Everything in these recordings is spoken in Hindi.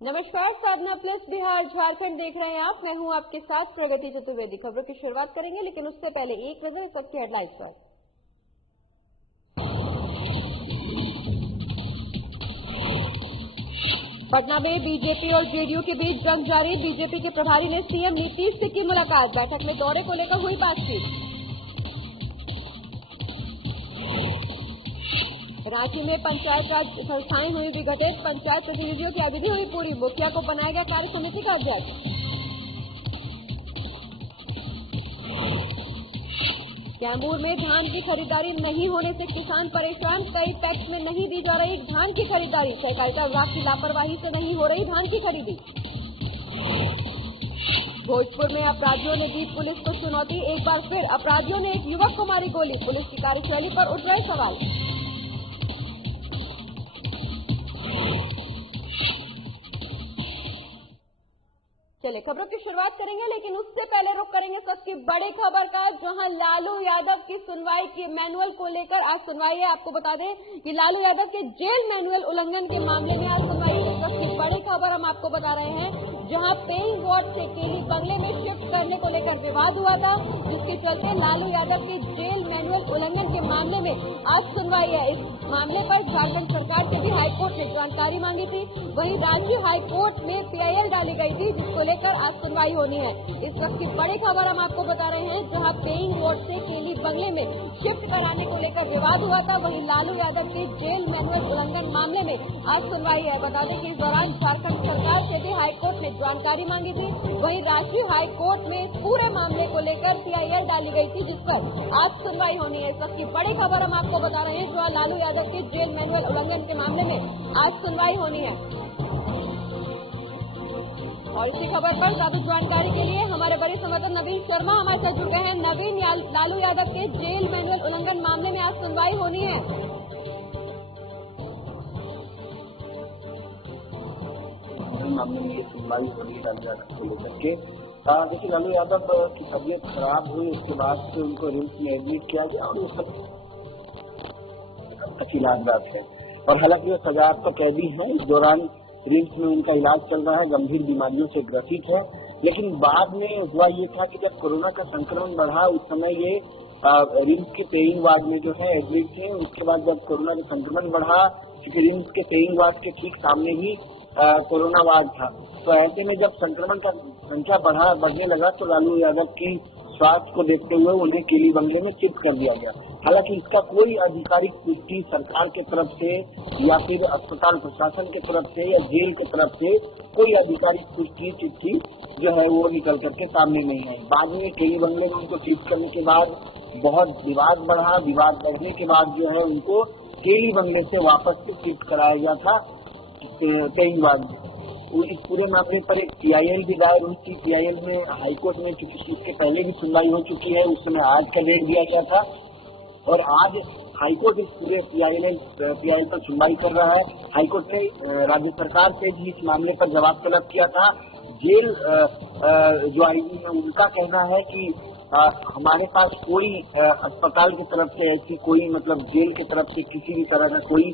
नमस्कार, साधना प्लस बिहार झारखंड देख रहे हैं आप। मैं हूं आपके साथ प्रगति चतुर्वेदी। खबरों की शुरुआत करेंगे, लेकिन उससे पहले एक नजर इस वक्त की हेडलाइंस पर। पटना में बीजेपी और जेडीयू के बीच जंग जारी। बीजेपी के प्रभारी ने सीएम नीतीश से की मुलाकात। बैठक में दौरे को लेकर हुई बातचीत। रांची में पंचायत राज संस्थाएं हुई विघटित। पंचायत प्रतिनिधियों की अवधि हुई पूरी। मुखिया को बनाया गया कार्य समिति का अध्यक्ष। कैमूर में धान की खरीदारी नहीं होने से किसान परेशान। कई पैक्स में नहीं दी जा रही धान की खरीदारी। सहकारिता विभाग की लापरवाही से नहीं हो रही धान की खरीदी। भोजपुर में अपराधियों ने दी पुलिस को चुनौती। एक बार फिर अपराधियों ने एक युवक को मारी गोली। पुलिस की कार्यशैली पर उठ रहे सवाल। चलिए खबरों की शुरुआत करेंगे, लेकिन उससे पहले रुक करेंगे सबकी बड़ी खबर का, जहां लालू यादव की सुनवाई के मैनुअल को लेकर आज सुनवाई है। आपको बता दें कि लालू यादव के जेल मैनुअल उल्लंघन के मामले में आज सुनवाई है। सबकी बड़ी खबर हम आपको बता रहे हैं, जहां पेइंग वार्ड से केली बंगले में शिफ्ट करने को लेकर विवाद हुआ था, जिसके चलते लालू यादव के जेल मैनुअल उल्लंघन के मामले में आज सुनवाई है। इस मामले पर झारखंड सरकार से भी हाईकोर्ट ने जानकारी मांगी थी। वहीं राज्य हाईकोर्ट में पीआईएल डाली गई थी, जिसको लेकर आज सुनवाई होनी है। इस वक्त की बड़ी खबर हम आपको बता रहे हैं, जहां पेइंग वार्ड से केली बंगले में शिफ्ट कराने को लेकर विवाद हुआ था, वहीं लालू यादव के जेल मैनुअल उल्लंघन मामले में आज सुनवाई है। बता दें कि इस दौरान झारखंड सरकार से भी हाईकोर्ट ने जानकारी मांगी थी। वहीं राज्य हाईकोर्ट में पूरे मामले को लेकर पीआईएल डाली गई थी, जिस पर आज सुनवाई होनी है। इस वक्त की बड़ी खबर हम आपको बता रहे हैं, जहां लालू यादव के जेल मैनुअल उल्लंघन के मामले में आज सुनवाई होनी है। और इसी खबर पर ज्यादा जानकारी के लिए हमारे बड़े संवाददाता नवीन शर्मा हमारे साथ जुड़ गए हैं। नवीन, लालू यादव के जेल मैनुअल उल्लंघन मामले में आज सुनवाई होनी है। मामले में ये सुनवाई हो रही है लालू यादव को लेकर के। देखिए, लालू यादव की तबीयत खराब हुई, उसके बाद से उनको रिम्स में एडमिट किया गया और उस तक इलाजरत है। और हालांकि वो सजायाफ्ता कैदी है। इस दौरान रिम्स में उनका इलाज चल रहा है, गंभीर बीमारियों से ग्रसित है। लेकिन बाद में हुआ ये था कि जब कोरोना का संक्रमण बढ़ा, उस समय ये रिम्स के पेइंग वार्ड में जो है एडमिट थे। उसके बाद जब कोरोना का संक्रमण बढ़ा, क्योंकि रिम्स के पेइंग वार्ड के ठीक सामने ही कोरोना वार्ड था, तो ऐसे में जब संक्रमण का संख्या बढ़ने लगा, तो लालू यादव की स्वास्थ्य को देखते हुए उन्हें केली बंगले में शिफ्ट कर दिया गया। हालांकि इसका कोई आधिकारिक पुष्टि सरकार के तरफ से या फिर अस्पताल प्रशासन के तरफ से या जेल की तरफ से कोई आधिकारिक पुष्टि चिट्ठी जो है वो निकल करके सामने नहीं है। बाद में केली बंगले में उनको शिफ्ट करने के बाद बहुत विवाद बढ़ा। विवाद बढ़ने के बाद जो है उनको केली बंगले से वापस से शिफ्ट कराया गया था पेइंग वार्ड में। इस पूरे मामले पर एक पीआईएल भी दायर हुई थी। पीआईएल में हाईकोर्ट में, चूंकि इसके पहले भी सुनवाई हो चुकी है, उस समय आज का डेट दिया गया था और आज हाईकोर्ट इस पूरे पीआईएल पर सुनवाई कर रहा है। हाईकोर्ट ने राज्य सरकार से भी इस मामले पर जवाब तलब किया था। जेल जो आईजी है, उनका कहना है कि हमारे पास कोई अस्पताल की तरफ से ऐसी कोई जेल की तरफ से किसी भी तरह का कोई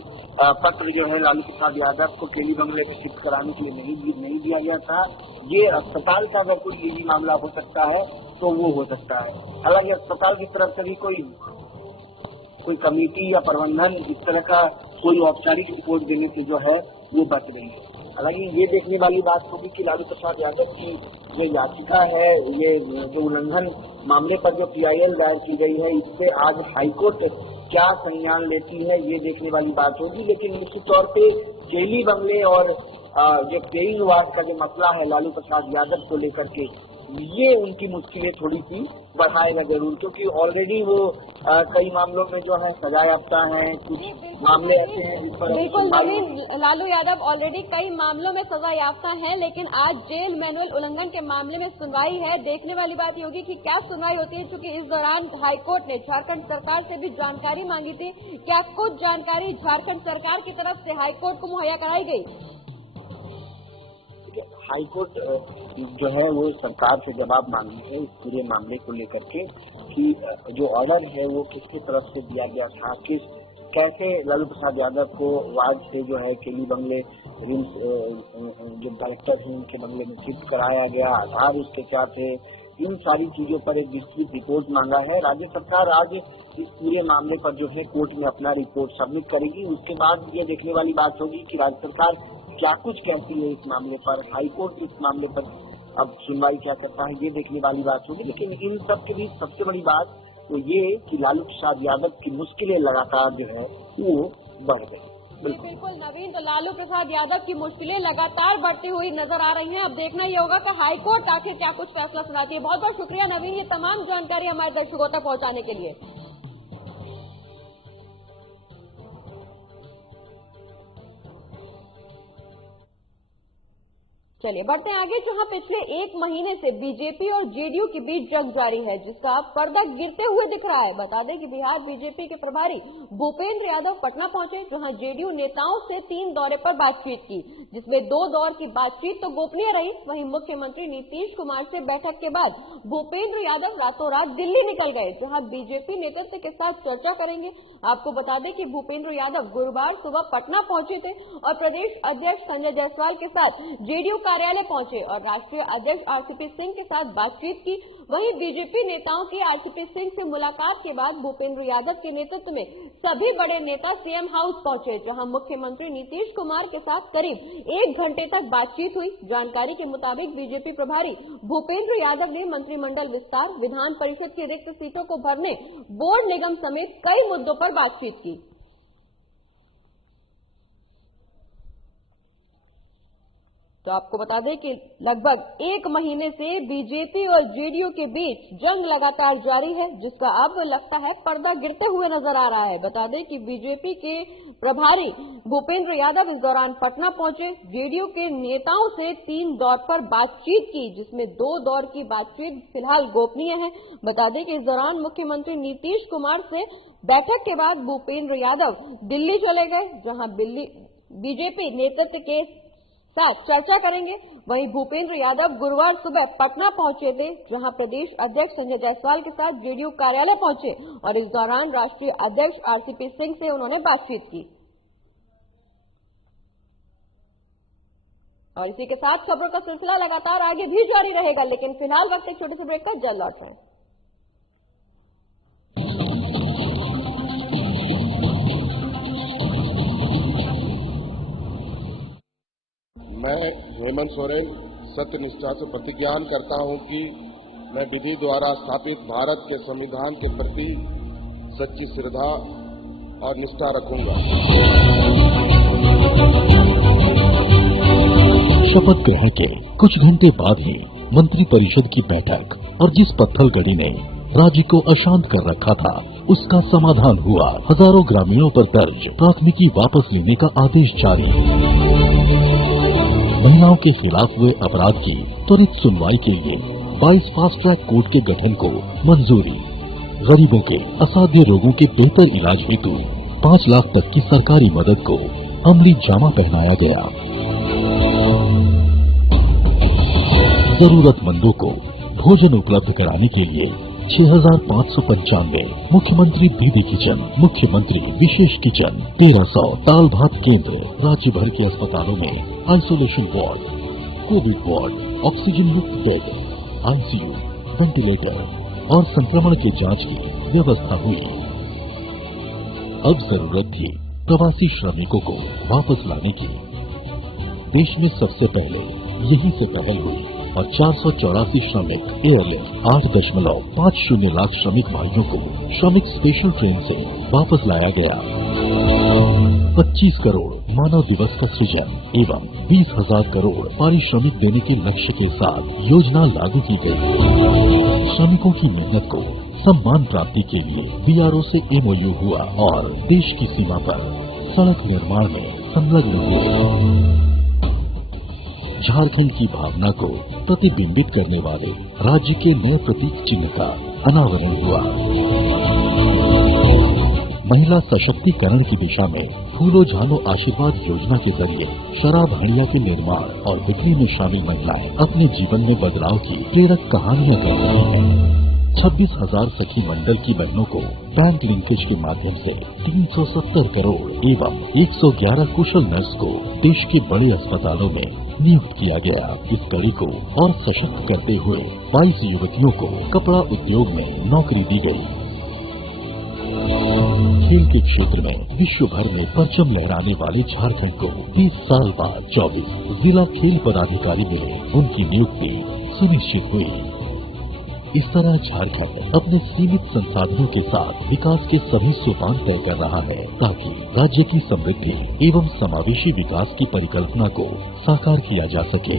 पत्र जो है लालू प्रसाद यादव को केली बंगले में शिफ्ट कराने के लिए नहीं दिया गया था। ये अस्पताल का अगर कोई निजी मामला हो सकता है तो वो हो सकता है। हालांकि अस्पताल की तरफ से भी कोई कमेटी या प्रबंधन इस तरह का कोई औपचारिक रिपोर्ट देने से जो है वो बच रही है। हालांकि ये देखने वाली बात होगी कि लालू प्रसाद यादव की जो याचिका है, ये जो उल्लंघन मामले पर जो पीआईएल दायर की गई है, इससे आज हाईकोर्ट क्या संज्ञान लेती है, ये देखने वाली बात होगी। लेकिन निश्चित तौर पे केली बंगले और जो पेइंग वार्ड का जो मसला है लालू प्रसाद यादव को लेकर के, ये उनकी मुश्किलें थोड़ी सी बढ़ाएगा जरूर, क्योंकि ऑलरेडी वो कई मामलों में जो है सजायाफ्ता हैं। कुछ मामले ऐसे हैं जिस पर बिल्कुल नवीन, लालू यादव ऑलरेडी कई मामलों में सजायाफ्ता हैं, लेकिन आज जेल मैनुअल उल्लंघन के मामले में सुनवाई है। देखने वाली बात ये होगी कि क्या सुनवाई होती है, क्योंकि इस दौरान हाईकोर्ट ने झारखंड सरकार से भी जानकारी मांगी थी। क्या कुछ जानकारी झारखंड सरकार की तरफ से हाईकोर्ट को मुहैया कराई गई? हाईकोर्ट जो है वो सरकार से जवाब मांगी है इस पूरे मामले को लेकर के, कि जो ऑर्डर है वो किसकी तरफ से दिया गया था, कैसे लालू प्रसाद यादव को वार्ड से जो है केली बंगले रिम्स जो डायरेक्टर हैं उनके बंगले में शिफ्ट कराया गया, आधार उसके क्या थे, इन सारी चीजों पर एक विस्तृत रिपोर्ट मांगा है। राज्य सरकार आज इस पूरे मामले पर जो है कोर्ट में अपना रिपोर्ट सबमिट करेगी। उसके बाद ये देखने वाली बात होगी कि राज्य सरकार क्या कुछ कहती है इस मामले पर, हाईकोर्ट इस मामले पर अब सुनवाई क्या करता है, ये देखने वाली बात होगी। लेकिन इन सब के बीच सबसे बड़ी बात तो ये कि लालू प्रसाद यादव की मुश्किलें लगातार जो है वो बढ़ गई। बिल्कुल नवीन, तो लालू प्रसाद यादव की मुश्किलें लगातार बढ़ती हुई नजर आ रही हैं। अब देखना ये होगा कि हाईकोर्ट आखिर क्या कुछ फैसला सुनाती है। बहुत बहुत शुक्रिया नवीन, ये तमाम जानकारी हमारे दर्शकों तक पहुंचाने के लिए। चलिए बढ़ते हैं आगे, जहां पिछले एक महीने से बीजेपी और जेडीयू के बीच जंग जारी है, जिसका पर्दा गिरते हुए दिख रहा है। बता दें कि बिहार बीजेपी के प्रभारी भूपेंद्र यादव पटना पहुंचे, जहां जेडीयू नेताओं से 3 दौरे पर बातचीत की, जिसमें 2 दौर की बातचीत तो गोपनीय रही। वहीं मुख्यमंत्री नीतीश कुमार से बैठक के बाद भूपेंद्र यादव रातों रात दिल्ली निकल गए, जहां बीजेपी नेतृत्व के साथ चर्चा करेंगे। आपको बता दें कि भूपेंद्र यादव गुरुवार सुबह पटना पहुंचे थे और प्रदेश अध्यक्ष संजय जायसवाल के साथ जेडीयू कार्यालय पहुंचे और राष्ट्रीय अध्यक्ष आरसीपी सिंह के साथ बातचीत की। वहीं बीजेपी नेताओं की आरसीपी सिंह से मुलाकात के बाद भूपेंद्र यादव के नेतृत्व में सभी बड़े नेता सीएम हाउस पहुंचे, जहां मुख्यमंत्री नीतीश कुमार के साथ करीब 1 घंटे तक बातचीत हुई। जानकारी के मुताबिक बीजेपी प्रभारी भूपेंद्र यादव ने मंत्रिमंडल विस्तार, विधान परिषद की रिक्त सीटों को भरने, बोर्ड निगम समेत कई मुद्दों पर बातचीत की। तो आपको बता दें कि लगभग 1 महीने से बीजेपी और जेडीयू के बीच जंग लगातार जारी है, जिसका अब लगता है पर्दा गिरते हुए नजर आ रहा है। बता दें कि बीजेपी के प्रभारी भूपेंद्र यादव इस दौरान पटना पहुंचे, जेडीयू के नेताओं से 3 दौर पर बातचीत की, जिसमें 2 दौर की बातचीत फिलहाल गोपनीय है। बता दें कि इस दौरान मुख्यमंत्री नीतीश कुमार से बैठक के बाद भूपेंद्र यादव दिल्ली चले गए, जहां बीजेपी नेतृत्व के साथ चर्चा करेंगे। वहीं भूपेंद्र यादव गुरुवार सुबह पटना पहुंचे थे, जहां प्रदेश अध्यक्ष संजय जायसवाल के साथ जेडीयू कार्यालय पहुंचे और इस दौरान राष्ट्रीय अध्यक्ष आरसीपी सिंह से उन्होंने बातचीत की। और इसी के साथ खबरों का सिलसिला लगातार आगे भी जारी रहेगा, लेकिन फिलहाल वक्त एक छोटे से ब्रेक का, जल्द लौट रहे हैं। मैं हेमंत सोरेन सत्य निष्ठा से प्रतिज्ञान करता हूं कि मैं विधि द्वारा स्थापित भारत के संविधान के प्रति सच्ची श्रद्धा और निष्ठा रखूंगा। शपथ ग्रहण के कुछ घंटे बाद ही मंत्रिपरिषद की बैठक और जिस पत्थलगड़ी ने राज्य को अशांत कर रखा था, उसका समाधान हुआ। हजारों ग्रामीणों पर दर्ज प्राथमिकी वापस लेने का आदेश जारी। महिलाओं के खिलाफ हुए अपराध की त्वरित सुनवाई के लिए 22 फास्ट ट्रैक कोर्ट के गठन को मंजूरी। गरीबों के असाध्य रोगों के बेहतर इलाज हेतु 5 लाख तक की सरकारी मदद को अमली जामा पहनाया गया। जरूरतमंदों को भोजन उपलब्ध कराने के लिए 6595 मुख्यमंत्री दीदी किचन, मुख्यमंत्री विशेष किचन, 1300 दाल भात केंद्र, राज्य भर के अस्पतालों में isolation ward, Covid ward, oxygen युक्त बेड, आईसीयू, वेंटिलेटर और संक्रमण के जांच की व्यवस्था हुई। अब जरूरत थी प्रवासी श्रमिकों को वापस लाने की। देश में सबसे पहले यही से पहल हुई और 484 श्रमिक एयरलिफ्ट 8.50 लाख श्रमिक भाइयों को श्रमिक स्पेशल ट्रेन से वापस लाया गया। 25 करोड़ मानव दिवस का सृजन एवं 20,000 करोड़ पारिश्रमिक देने के लक्ष्य के साथ योजना लागू की गई। श्रमिकों की मेहनत को सम्मान प्राप्ति के लिए बीआरओ से एमओयू हुआ और देश की सीमा पर सड़क निर्माण में संलग्न हुए। झारखंड की भावना को प्रतिबिंबित करने वाले राज्य के नए प्रतीक चिन्ह का अनावरण हुआ। महिला सशक्तिकरण की दिशा में फूलो झालो आशीर्वाद योजना के जरिए शराब हंडिया के निर्माण और बिक्री में शामिल महिलाएं अपने जीवन में बदलाव की प्रेरक कहानियां कह रही हैं। 26,000 सखी मंडल की बहनों को बैंक लिंकेज के माध्यम से 370 करोड़ एवं 111 कुशल नर्स को देश के बड़े अस्पतालों में नियुक्त किया गया। इस कड़ी को और सशक्त करते हुए 22 युवतियों को कपड़ा उद्योग में नौकरी दी गई। खेल के क्षेत्र में विश्व भर में परचम लहराने वाले झारखंड को 30 साल बाद 24 जिला खेल पदाधिकारी मिले, उनकी नियुक्ति सुनिश्चित हुई। इस तरह झारखंड अपने सीमित संसाधनों के साथ विकास के सभी सोपान तय कर रहा है ताकि राज्य की समृद्धि एवं समावेशी विकास की परिकल्पना को साकार किया जा सके।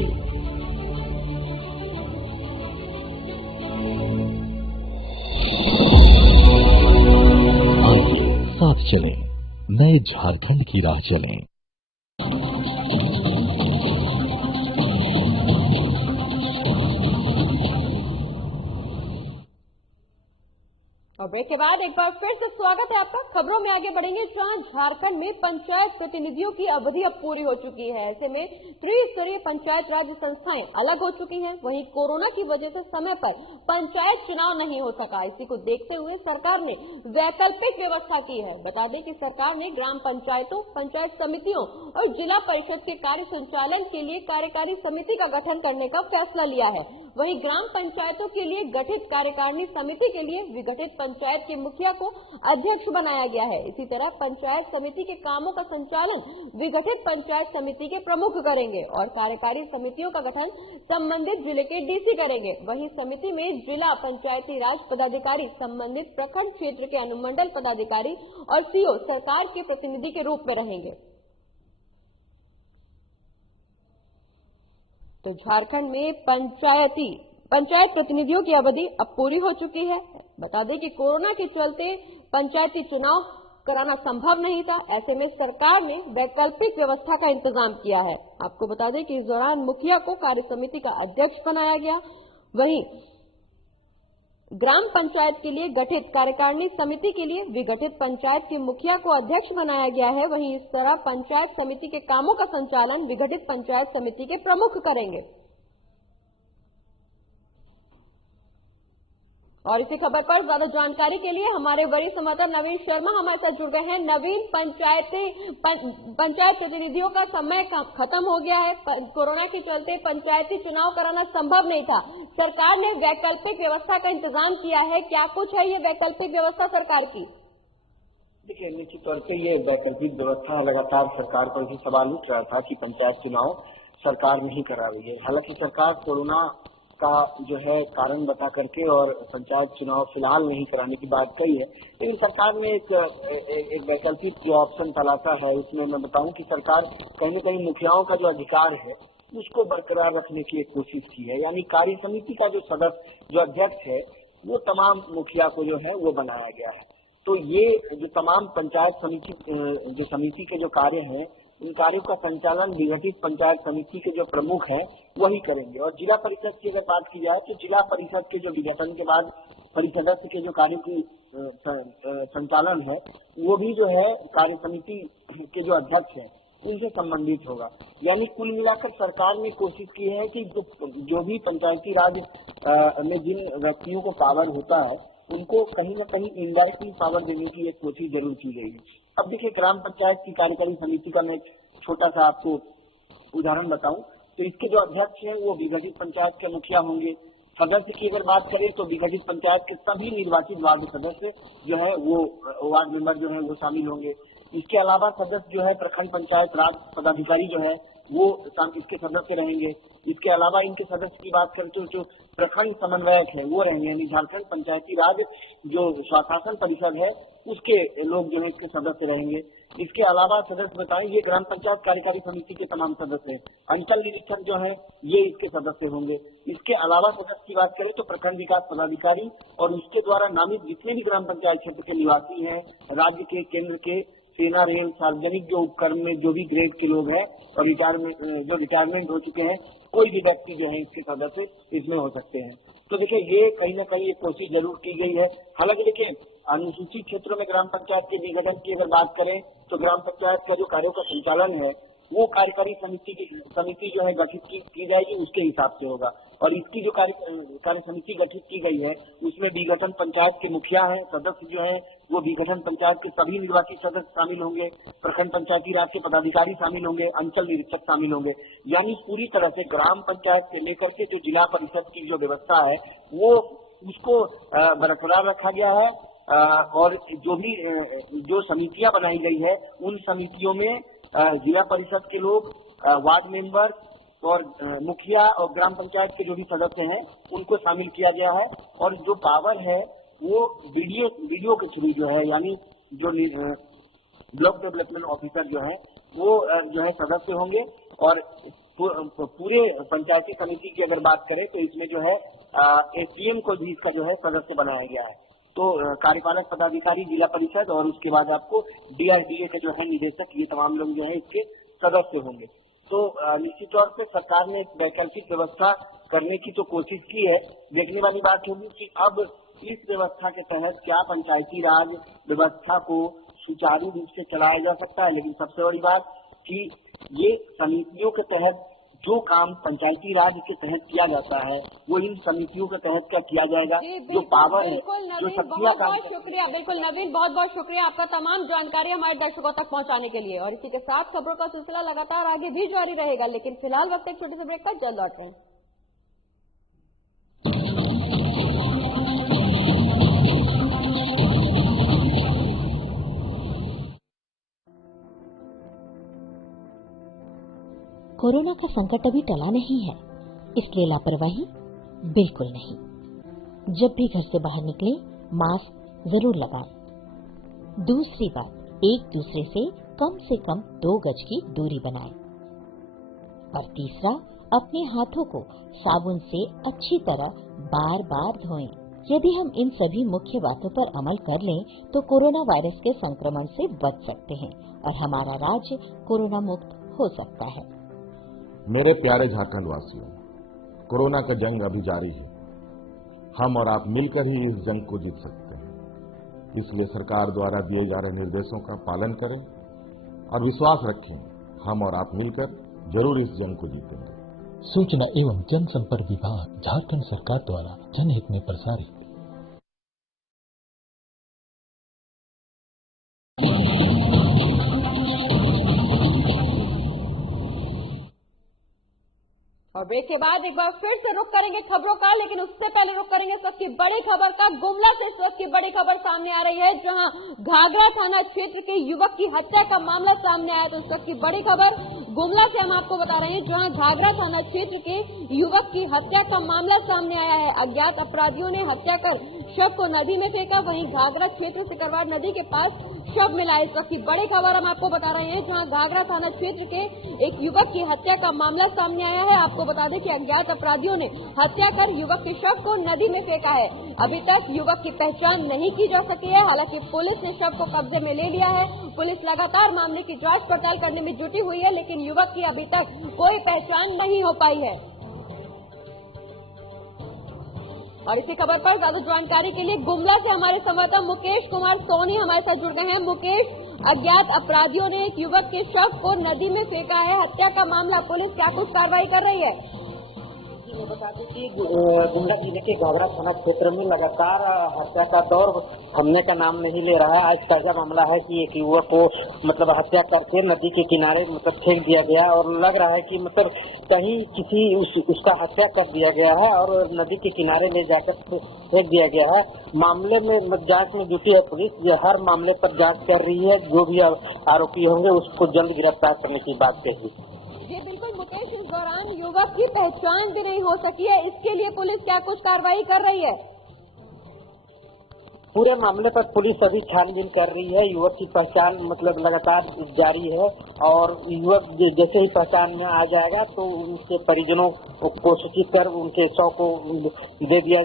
साथ चलें, नए झारखंड की राह चलें। और ब्रेक के बाद एक बार फिर से स्वागत है आपका। खबरों में आगे बढ़ेंगे, जहां झारखंड में पंचायत प्रतिनिधियों की अवधि अब पूरी हो चुकी है। ऐसे में त्रिस्तरीय पंचायत राज संस्थाएं अलग हो चुकी हैं। वहीं कोरोना की वजह से समय पर पंचायत चुनाव नहीं हो सका। इसी को देखते हुए सरकार ने वैकल्पिक व्यवस्था की है। बता दें कि सरकार ने ग्राम पंचायतों, पंचायत समितियों और जिला परिषद के कार्य संचालन के लिए कार्यकारी समिति का गठन करने का फैसला लिया है। वहीं ग्राम पंचायतों के लिए गठित कार्यकारिणी समिति के लिए विघटित पंचायत के मुखिया को अध्यक्ष बनाया गया है। इसी तरह पंचायत समिति के कामों का संचालन विघटित पंचायत समिति के प्रमुख करेंगे और कार्यकारी समितियों का गठन संबंधित जिले के डीसी करेंगे। वहीं समिति में जिला पंचायती राज पदाधिकारी, संबंधित प्रखंड क्षेत्र के अनुमंडल पदाधिकारी और सीओ सरकार के प्रतिनिधि के रूप में रहेंगे। तो झारखंड में पंचायत प्रतिनिधियों की अवधि अब पूरी हो चुकी है। बता दें कि कोरोना के चलते पंचायती चुनाव कराना संभव नहीं था। ऐसे में सरकार ने वैकल्पिक व्यवस्था का इंतजाम किया है। आपको बता दें कि इस दौरान मुखिया को कार्य समिति का अध्यक्ष बनाया गया। वहीं ग्राम पंचायत के लिए गठित कार्यकारिणी समिति के लिए विघटित पंचायत के मुखिया को अध्यक्ष बनाया गया है। वहीं इस तरह पंचायत समिति के कामों का संचालन विघटित पंचायत समिति के प्रमुख करेंगे। और इसी खबर पर ज्यादा जानकारी के लिए हमारे वरिष्ठ संवाददाता नवीन शर्मा हमारे साथ जुड़ गए हैं। नवीन, पंचायत प्रतिनिधियों का समय खत्म हो गया है। कोरोना के चलते पंचायती चुनाव कराना संभव नहीं था। सरकार ने वैकल्पिक व्यवस्था का इंतजाम किया है। क्या कुछ है ये वैकल्पिक व्यवस्था सरकार की? देखिए, निश्चित तौर पे ये वैकल्पिक व्यवस्था लगातार सरकार पर भी सवाल उठ रहा था कि पंचायत चुनाव सरकार नहीं करा रही है। हालांकि सरकार कोरोना का जो है कारण बता करके और पंचायत चुनाव फिलहाल नहीं कराने की बात कही है, लेकिन सरकार ने एक वैकल्पिक जो ऑप्शन तलाशा है उसमें मैं बताऊं कि सरकार कहीं न कहीं मुखियाओं का जो अधिकार है उसको बरकरार रखने की एक कोशिश की है। यानी कार्य समिति का जो सदस्य, जो अध्यक्ष है, वो तमाम मुखिया को जो है वो बनाया गया है। तो ये जो तमाम पंचायत समिति के जो कार्य हैं, इन कार्यों का संचालन विघटित पंचायत समिति के जो प्रमुख हैं वही करेंगे। और जिला परिषद की अगर बात की जाए तो जिला परिषद के जो विघटन के बाद परिसदस्य के जो कार्यों की संचालन है वो भी जो है कार्य समिति के जो अध्यक्ष हैं उनसे संबंधित होगा। यानी कुल मिलाकर सरकार ने कोशिश की है कि जो भी पंचायती राज में जिन व्यक्तियों को पावर होता है उनको कहीं न कहीं इनडायरेक्टली पावर देने की एक कोशिश जरूर की गई है। अब देखिए, ग्राम पंचायत की कार्यकारी समिति का मैं छोटा सा आपको उदाहरण बताऊं तो इसके जो अध्यक्ष हैं वो विघटित पंचायत के मुखिया होंगे। सदस्य की अगर बात करें तो विघटित पंचायत के सभी निर्वाचित वार्ड सदस्य जो है वो वार्ड मेंबर जो है वो शामिल होंगे। इसके अलावा सदस्य जो है प्रखंड पंचायत राज पदाधिकारी जो है वो इसके सदस्य रहेंगे। इसके अलावा इनके सदस्य की बात करें तो जो प्रखंड समन्वयक है वो रहेंगे, यानी झारखंड पंचायती राज जो स्वशासन परिषद है उसके लोग जो है इसके सदस्य रहेंगे। इसके अलावा सदस्य बताएं, ये ग्राम पंचायत कार्यकारी समिति के तमाम सदस्य हैं। अंचल निरीक्षक जो है ये इसके सदस्य होंगे। इसके अलावा सदस्य की बात करें तो प्रखंड विकास पदाधिकारी और उसके द्वारा नामित जितने भी ग्राम पंचायत क्षेत्र के निवासी हैं, राज्य के, केंद्र के, सेना, रेल, सार्वजनिक जो उपक्रम में जो भी ग्रेड के लोग हैं और रिटायरमेंट हो चुके हैं, कोई भी व्यक्ति जो है इसके सदस्य इसमें हो सकते हैं। तो देखिए, ये कहीं न कहीं एक कोशिश जरूर की गई है। हालांकि देखिए, अनुसूचित क्षेत्रों में ग्राम पंचायत के विघटन की अगर बात करें तो ग्राम पंचायत का जो कार्यों का संचालन है वो कार्यकारी समिति जो है गठित की जाएगी, उसके हिसाब से होगा। और इसकी जो कार्य समिति गठित की गई है उसमें विघटन पंचायत के मुखिया हैं, सदस्य जो हैं वो विघटन पंचायत के सभी निर्वाचित सदस्य शामिल होंगे, प्रखंड पंचायती राज के पदाधिकारी शामिल होंगे, अंचल निरीक्षक शामिल होंगे। यानी पूरी तरह से ग्राम पंचायत से लेकर के जो जिला परिषद की जो व्यवस्था है वो उसको बरकरार रखा गया है। और जो समितियां बनाई गई है उन समितियों में जिला परिषद के लोग, वार्ड मेंबर और मुखिया और ग्राम पंचायत के जो भी सदस्य हैं उनको शामिल किया गया है। और जो पावर है वो वीडियो के थ्रू जो है, यानी जो ब्लॉक डेवलपमेंट ऑफिसर जो है वो जो है सदस्य होंगे। और पूरे पंचायती समिति की अगर बात करें तो इसमें जो है एसडीएम को भी इसका जो है सदस्य बनाया गया है। तो कार्यपालक पदाधिकारी जिला परिषद और उसके बाद आपको डीआरडीए के जो है निदेशक, ये तमाम लोग जो है इसके सदस्य होंगे। तो निश्चित तौर पे सरकार ने एक वैकल्पिक व्यवस्था करने की तो कोशिश की है। देखने वाली बात होगी कि अब इस व्यवस्था के तहत क्या पंचायती राज व्यवस्था को सुचारू रूप से चलाया जा सकता है। लेकिन सबसे बड़ी बात कि ये समितियों के तहत जो काम पंचायती राज के तहत किया जाता है वो इन समितियों के तहत क्या किया जाएगा, जो पावर है, जो शक्तियां काम। बहुत शुक्रिया, बिल्कुल नवीन, बहुत बहुत शुक्रिया आपका तमाम जानकारी हमारे दर्शकों तक पहुंचाने के लिए। और इसी के साथ खबरों का सिलसिला लगातार आगे भी जारी रहेगा, लेकिन फिलहाल वक्त एक छोटे से ब्रेक पर जल्द लौट रहे हैं। कोरोना का संकट अभी टला नहीं है, इसलिए लापरवाही बिल्कुल नहीं। जब भी घर से बाहर निकले मास्क जरूर लगाएं। दूसरी बात, एक दूसरे से कम 2 गज की दूरी बनाएं। और तीसरा, अपने हाथों को साबुन से अच्छी तरह बार-बार धोएं। यदि हम इन सभी मुख्य बातों पर अमल कर लें तो कोरोना वायरस के संक्रमण से बच सकते हैं और हमारा राज्य कोरोना मुक्त हो सकता है। मेरे प्यारे झारखंड वासियों, कोरोना का जंग अभी जारी है। हम और आप मिलकर ही इस जंग को जीत सकते हैं। इसलिए सरकार द्वारा दिए जा रहे निर्देशों का पालन करें और विश्वास रखें, हम और आप मिलकर जरूर इस जंग को जीतेंगे। सूचना एवं जनसंपर्क विभाग, झारखंड सरकार द्वारा जनहित में प्रसारित। और ब्रेक के बाद एक बार फिर से रुख करेंगे खबरों का, लेकिन उससे पहले रुख करेंगे इस वक्त की बड़ी खबर का। गुमला से इस वक्त की बड़ी खबर सामने आ रही है, जहां घाघरा थाना क्षेत्र के युवक की हत्या का मामला सामने आया। तो इस वक्त की बड़ी खबर गुमला से हम आपको बता रहे हैं, जहां घाघरा थाना क्षेत्र के युवक की हत्या का मामला सामने आया है। अज्ञात अपराधियों ने हत्या कर शव को नदी में फेंका। वहीं घाघरा क्षेत्र सिकरवार नदी के पास शव मिला। इस वक्त की बड़ी खबर हम आपको बता रहे हैं, जहां घाघरा थाना क्षेत्र के एक युवक की हत्या का मामला सामने आया है। आपको बता दें कि अज्ञात अपराधियों ने हत्या कर युवक के शव को नदी में फेंका है। अभी तक युवक की पहचान नहीं की जा सकी है। हालांकि पुलिस ने शव को कब्जे में ले लिया है। पुलिस लगातार मामले की जांच पड़ताल करने में जुटी हुई है, लेकिन युवक की अभी तक कोई पहचान नहीं हो पाई है। और इसी खबर पर ज्यादा जानकारी के लिए गुमला से हमारे संवाददाता मुकेश कुमार सोनी हमारे साथ जुड़ गए हैं। मुकेश, अज्ञात अपराधियों ने एक युवक के शव को नदी में फेंका है, हत्या का मामला, पुलिस क्या कुछ कार्रवाई कर रही है? बता दें कि गुमला जिले के घाघरा थाना क्षेत्र में लगातार हत्या का दौर थमने का नाम नहीं ले रहा है। आज ताजा मामला है कि एक युवक को हत्या करके नदी के किनारे फेंक दिया गया और लग रहा है कि कहीं किसी उसका हत्या कर दिया गया है और नदी के किनारे ले जाकर फेंक दिया गया है। मामले में जांच में जुटी है पुलिस, हर मामले पर जांच कर रही है। जो भी आरोपी होंगे उसको जल्द गिरफ्तार करने की बात कही। जी बिल्कुल मुकेश, इस दौरान युवक की पहचान भी नहीं हो सकी है, इसके लिए पुलिस क्या कुछ कार्रवाई कर रही है? पूरे मामले पर पुलिस अभी छानबीन कर रही है। युवक की पहचान लगातार जारी है और युवक जैसे ही पहचान में आ जाएगा तो उनके परिजनों को सूचित कर उनके शव को दे दिया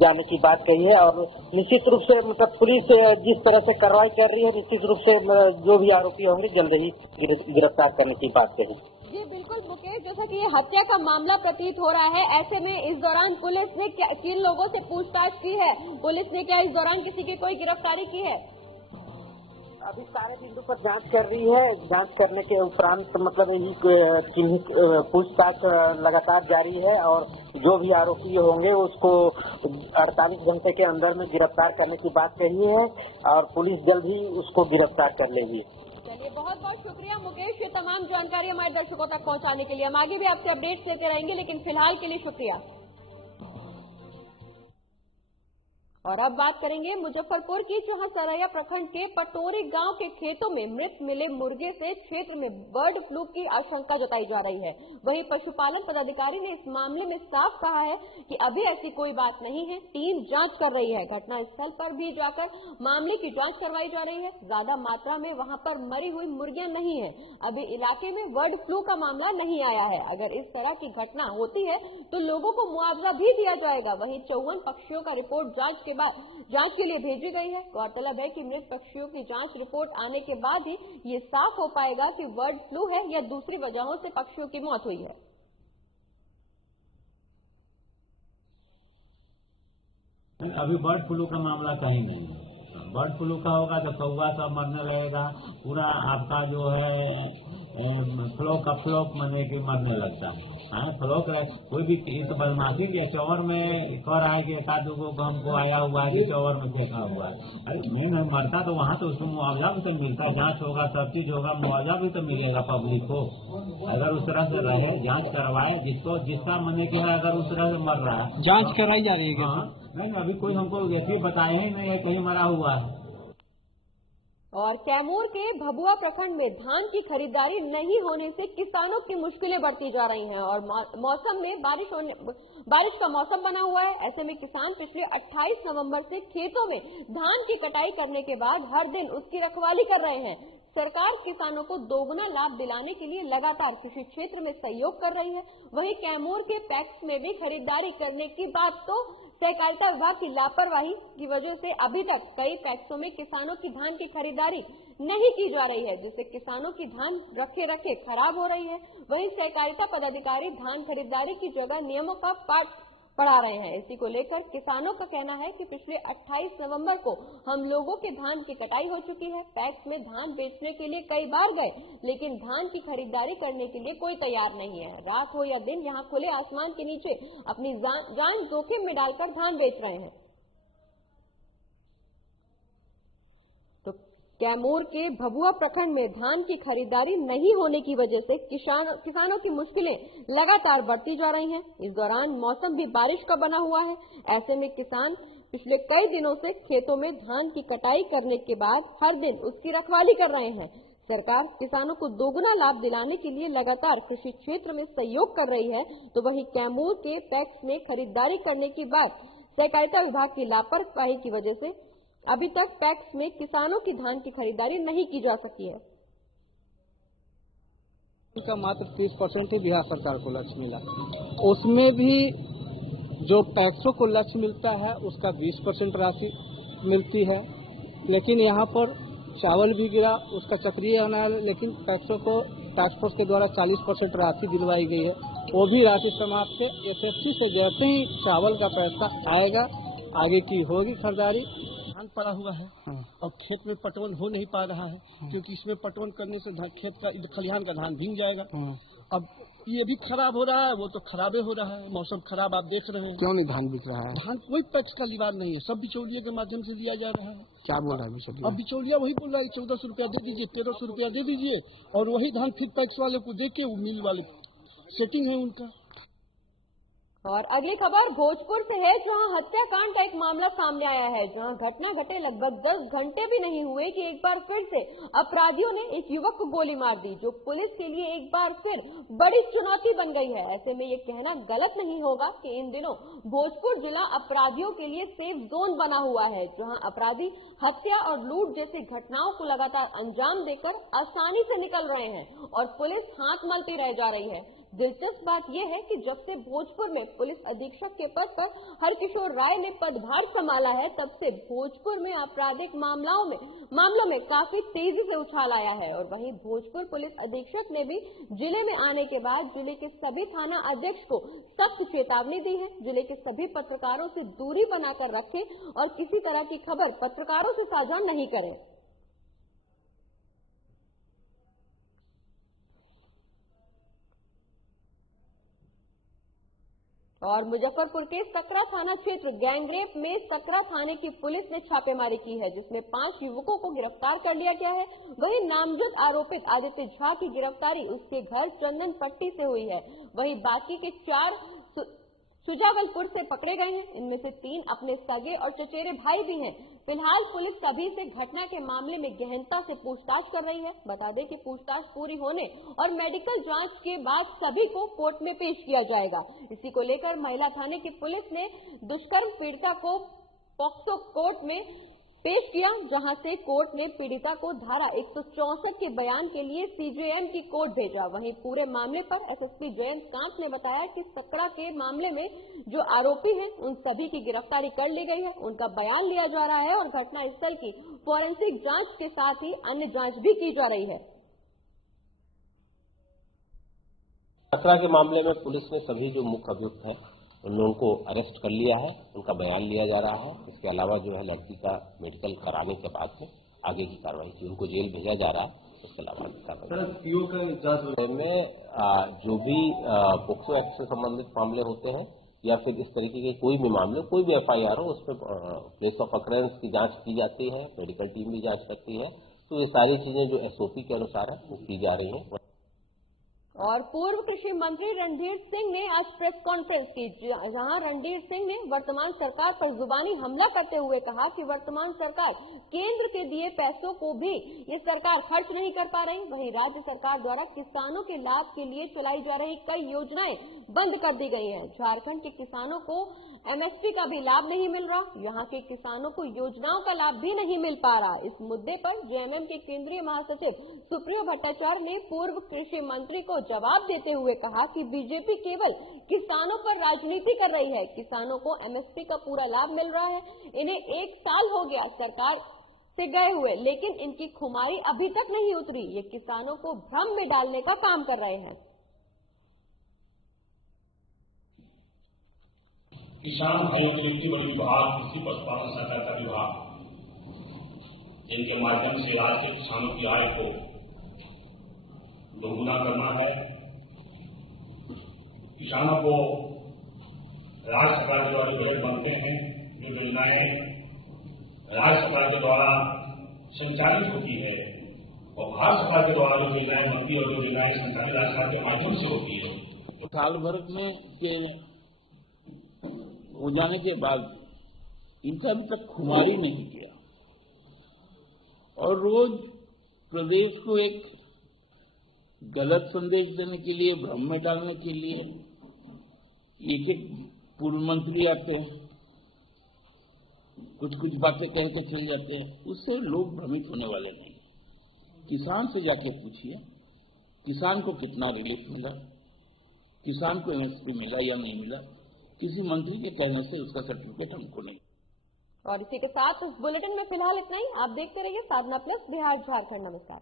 जाने की बात कही है। और निश्चित रूप से पुलिस जिस तरह से कार्रवाई कर रही है, निश्चित रूप से जो भी आरोपी होंगे जल्द ही गिरफ्तार करने की बात कही। जी बिल्कुल मुकेश, जैसा कि ये हत्या का मामला प्रतीत हो रहा है, ऐसे में इस दौरान पुलिस ने किन लोगों से पूछताछ की है? पुलिस ने क्या इस दौरान किसी की कोई गिरफ्तारी की है? अभी सारे बिंदु पर जांच कर रही है। जांच करने के उपरांत मतलब यही पूछताछ लगातार जारी है और जो भी आरोपी होंगे उसको 48 घंटे के अंदर में गिरफ्तार करने की बात कही है और पुलिस जल्द ही उसको गिरफ्तार कर लेगी। चलिए, बहुत बहुत शुक्रिया मुकेश, ये तमाम जानकारी हमारे दर्शकों तक पहुंचाने के लिए। हम आगे भी आपसे अपडेट्स लेते रहेंगे, लेकिन फिलहाल के लिए शुक्रिया। और अब बात करेंगे मुजफ्फरपुर की, जहां सरैया प्रखंड के पटोरी गांव के खेतों में मृत मिले मुर्गे से क्षेत्र में बर्ड फ्लू की आशंका जताई जा रही है। वहीं पशुपालन पदाधिकारी ने इस मामले में साफ कहा है कि अभी ऐसी कोई बात नहीं है, टीम जांच कर रही है। घटना स्थल पर भी जाकर मामले की जांच करवाई जा रही है। ज्यादा मात्रा में वहां पर मरी हुई मुर्गियां नहीं है। अभी इलाके में बर्ड फ्लू का मामला नहीं आया है। अगर इस तरह की घटना होती है तो लोगों को मुआवजा भी दिया जाएगा। वहीं 54 पक्षियों का रिपोर्ट जांच के लिए भेजी गई है। गौरतलब है कि मृत पक्षियों की जांच रिपोर्ट आने के बाद ही ये साफ हो पाएगा कि बर्ड फ्लू है या दूसरी वजहों से पक्षियों की मौत हुई है। अभी बर्ड फ्लू का मामला कहीं नहीं है। बर्ड फ्लू का होगा तो कौवा सब मरने लगेगा, पूरा आपका जो है फ्लोक मरने के मरने लगता है। फ्लोक कोई भी तो बदमाशी के चौर में कर रहा है कि एक आध को हमको आया हुआ है कि चौर में फेंका हुआ है। अरे नहीं मरता तो वहाँ तो उसको मुआवजा भी तो मिलता है, जांच होगा सब चीज होगा, मुआवजा भी तो मिलेगा पब्लिक को। अगर उस तरह से रहे, जांच करवाए, जिसका मने की है अगर उस तरह से मर रहा है जांच कराई जा रही है। हाँ, नहीं अभी कोई हमको ऐसे बताए ही नहीं है कहीं मरा हुआ है। और कैमूर के भभुआ प्रखंड में धान की खरीदारी नहीं होने से किसानों की मुश्किलें बढ़ती जा रही हैं और मौसम में बारिश का मौसम बना हुआ है। ऐसे में किसान पिछले 28 नवंबर से खेतों में धान की कटाई करने के बाद हर दिन उसकी रखवाली कर रहे हैं। सरकार किसानों को दोगुना लाभ दिलाने के लिए लगातार कृषि क्षेत्र में सहयोग कर रही है। वहीं कैमूर के पैक्स में भी खरीदारी करने की बात तो सहकारिता विभाग की लापरवाही की वजह से अभी तक कई पैक्सों में किसानों की धान की खरीदारी नहीं की जा रही है, जिससे किसानों की धान रखे रखे खराब हो रही है। वहीं सहकारिता पदाधिकारी धान खरीदारी की जगह नियमों का पाठ पढ़ा रहे हैं। इसी को लेकर किसानों का कहना है कि पिछले 28 नवंबर को हम लोगों के धान की कटाई हो चुकी है। पैक्स में धान बेचने के लिए कई बार गए, लेकिन धान की खरीदारी करने के लिए कोई तैयार नहीं है। रात हो या दिन यहाँ खुले आसमान के नीचे अपनी जान जोखिम में डालकर धान बेच रहे हैं। कैमूर के भभुआ प्रखंड में धान की खरीदारी नहीं होने की वजह से किसानों की मुश्किलें लगातार बढ़ती जा रही हैं। इस दौरान मौसम भी बारिश का बना हुआ है। ऐसे में किसान पिछले कई दिनों से खेतों में धान की कटाई करने के बाद हर दिन उसकी रखवाली कर रहे हैं। सरकार किसानों को दोगुना लाभ दिलाने के लिए लगातार कृषि क्षेत्र में सहयोग कर रही है, तो वहीं कैमूर के पैक्स में खरीदारी करने के बाद सहकारिता विभाग की लापरवाही की वजह से अभी तक पैक्स में किसानों की धान की खरीदारी नहीं की जा सकी है। उनका मात्र 30% ही बिहार सरकार को लक्ष्य मिला, उसमें भी जो पैक्सों को लक्ष्य मिलता है उसका 20% राशि मिलती है। लेकिन यहाँ पर चावल भी गिरा, उसका चक्रीय अनाज, लेकिन पैक्सों को टास्क फोर्स के द्वारा 40% राशि दिलवाई गई है, वो भी राशि समाप्त है। एसएससी से जैसे ही चावल का पैसा आएगा आगे की होगी खरीदारी। धान पड़ा हुआ है और खेत में पटवन हो नहीं पा रहा है, क्योंकि इसमें पटवन करने से खेत का खलिहान का धान भीग जाएगा। अब ये भी खराब हो रहा है, वो तो खराबे हो रहा है। मौसम खराब आप देख रहे हैं। क्यों नहीं धान बिक रहा है? धान कोई पैक्स का लिवार नहीं है, सब बिचौलिए के माध्यम से लिया जा रहा है। क्या बोल रहा है बिचौलिया? अब बिचौलिया वही बोल रहा है 1400 रुपया दे दीजिए, 1300 रुपया दे दीजिए, और वही धान फिर पैक्स वाले को दे के वो मिल वाले सेटिंग है उनका। और अगली खबर भोजपुर से है, जहां हत्याकांड का एक मामला सामने आया है, जहां घटना घटे लगभग 10 घंटे भी नहीं हुए कि एक बार फिर से अपराधियों ने एक युवक को गोली मार दी, जो पुलिस के लिए एक बार फिर बड़ी चुनौती बन गई है। ऐसे में ये कहना गलत नहीं होगा कि इन दिनों भोजपुर जिला अपराधियों के लिए सेफ जोन बना हुआ है, जहां अपराधी हत्या और लूट जैसी घटनाओं को लगातार अंजाम देकर आसानी से निकल रहे हैं और पुलिस हाथ मलती रह जा रही है। दिलचस्प बात यह है कि जब से भोजपुर में पुलिस अधीक्षक के पद पर हरकिशोर राय ने पदभार संभाला है, तब से भोजपुर में आपराधिक मामलों में काफी तेजी से उछाल आया है। और वहीं भोजपुर पुलिस अधीक्षक ने भी जिले में आने के बाद जिले के सभी थाना अध्यक्ष को सख्त चेतावनी दी है, जिले के सभी पत्रकारों से दूरी बनाकर रखें और किसी तरह की खबर पत्रकारों से साझा नहीं करें। और मुजफ्फरपुर के सकरा थाना क्षेत्र गैंगरेप में सकरा थाने की पुलिस ने छापेमारी की है, जिसमें 5 युवकों को गिरफ्तार कर लिया गया है। वहीं नामजद आरोपित आदित्य झा की गिरफ्तारी उसके घर चंदन पट्टी से हुई है। वहीं बाकी के 4 सुजावलपुर से पकड़े गए हैं। इनमें से 3 अपने सगे और चचेरे भाई भी हैं। फिलहाल पुलिस सभी से घटना के मामले में गहनता से पूछताछ कर रही है। बता दें कि पूछताछ पूरी होने और मेडिकल जांच के बाद सभी को कोर्ट में पेश किया जाएगा। इसी को लेकर महिला थाने की पुलिस ने दुष्कर्म पीड़िता को पॉक्सो कोर्ट में पेश किया, जहां से कोर्ट ने पीड़िता को धारा 164 के बयान के लिए सीजेएम की कोर्ट भेजा। वहीं पूरे मामले पर एसएसपी जयंत कांत ने बताया कि सकरा के मामले में जो आरोपी हैं उन सभी की गिरफ्तारी कर ली गई है, उनका बयान लिया जा रहा है और घटनास्थल की फोरेंसिक जांच के साथ ही अन्य जांच भी की जा रही है। सकरा के मामले में पुलिस ने सभी जो मुख्य अभियुक्त हैं उनको अरेस्ट कर लिया है, उनका बयान लिया जा रहा है। इसके अलावा जो है लड़की का मेडिकल कराने के बाद में आगे की कार्रवाई की, उनको जेल भेजा जा रहा है। उसके अलावा में जो भी पोक्सो एक्ट से संबंधित मामले होते हैं या फिर इस तरीके के कोई भी मामले, कोई भी एफआईआर हो, उसमें प्लेस ऑफ अकरेंस की जांच की जाती है, मेडिकल टीम भी जांच करती है। तो ये सारी चीजें जो एसओपी के अनुसार है वो की जा रही हैं। और पूर्व कृषि मंत्री रणधीर सिंह ने आज प्रेस कॉन्फ्रेंस की, जहां रणधीर सिंह ने वर्तमान सरकार पर जुबानी हमला करते हुए कहा कि वर्तमान सरकार केंद्र के दिए पैसों को भी ये सरकार खर्च नहीं कर पा रही। वहीं राज्य सरकार द्वारा किसानों के लाभ के लिए चलाई जा रही कई योजनाएं बंद कर दी गई हैं। झारखंड के किसानों को एमएसपी का भी लाभ नहीं मिल रहा, यहाँ के किसानों को योजनाओं का लाभ भी नहीं मिल पा रहा। इस मुद्दे पर जेएमएम के केंद्रीय महासचिव सुप्रियो भट्टाचार्य ने पूर्व कृषि मंत्री को जवाब देते हुए कहा कि बीजेपी केवल किसानों पर राजनीति कर रही है। किसानों को एमएसपी का पूरा लाभ मिल रहा है। इन्हें 1 साल हो गया सरकार से गए हुए, लेकिन इनकी खुमारी अभी तक नहीं उतरी। ये किसानों को भ्रम में डालने का काम कर रहे हैं। किसान भाइयों के लिए बड़ी विभाग, कृषि पशुपालन सहकारिता विभाग, इनके माध्यम से राज्य के किसानों की आय को दोगुना करना है। किसानों को राज्य सरकार के द्वारा बजट बनते हैं, जो योजनाएं राज्य सरकार के द्वारा संचालित होती है और भारत सरकार के द्वारा जो योजनाएं बनती है और जो योजनाएं संचालित राज्य सरकार के माध्यम से होती है, तो साल भर में के हो जाने के बाद इनका अभी तक खुमारी नहीं किया और रोज प्रदेश को एक गलत संदेश देने के लिए, भ्रम में डालने के लिए एक पूर्व मंत्री आते हैं, कुछ बातें कह के चले जाते हैं, उससे लोग भ्रमित होने वाले नहीं। किसान से जाके पूछिए किसान को कितना रिलीफ मिला, किसान को एमएसपी मिला या नहीं मिला। किसी मंत्री के कहने से उसका सर्टिफिकेट हमको नहीं। और इसी के साथ इस बुलेटिन में फिलहाल इतना ही। आप देखते रहिए साधना प्लस बिहार झारखंड। नमस्कार।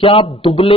क्या आप दुबले